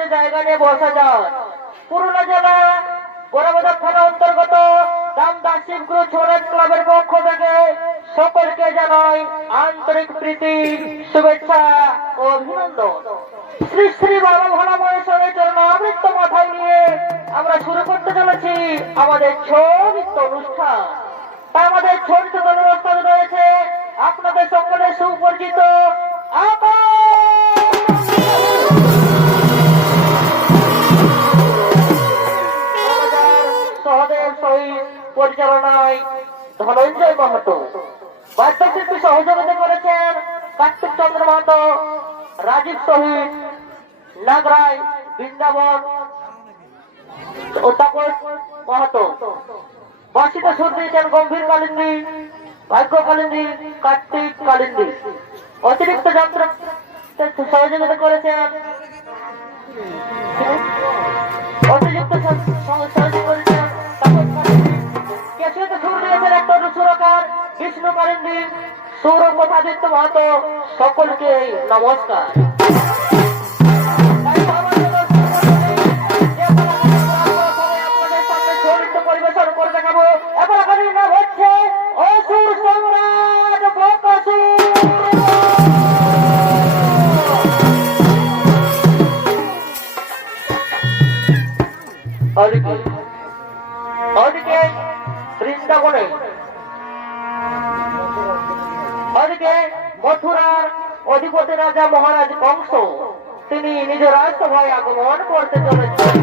নির্দিষ্ট জায়গা নিয়ে বসা যায়। পুরুলিয়া জেলা গোড়াবাজার থানা অন্তর্গত দামদার শিবগুরু ছোড়াজ ক্লাবের পক্ষ থেকে সকলকে জানাই আন্তরিক প্রীতি, শুভেচ্ছা ও অভিনন্দন। শ্রী শ্রী বাবা ভাড়াময় জন্য অমৃত মাথায় নিয়ে আমরা শুরু করতে চলেছি আমাদের ছবিত অনুষ্ঠান। আমাদের ছবিত্ব অনুষ্ঠান রয়েছে, আপনাদের সকলে সুপরিচিত পরিচালনায় ধনঞ্জয় মাহাতো। বাদ্যশিল্পী সহযোগিতা করেছেন কার্তিক চন্দ্র মাহাতো, রাজীব শহীদ নাগরাই, বৃন্দাবন ও তাপস মাহাতো। বার্ষিক সুর দিয়েছেন গম্ভীর কালিন্দী, ভাগ্য কালিন্দী, কার্তিক কালিন্দী। অতিরিক্ত যন্ত্র সহযোগিতা করেছেন অতিরিক্ত সহযোগিতা সুরকার বিষ্ণু কালিন্দী সৌরভ কথাদিত্য মাহাতো সকলকে নমস্কার। তাই আমাদের মথুরার অধিপতি রাজা মহারাজ কংস তিনি নিজ রাজসভায় আগমন করতে চলেছেন।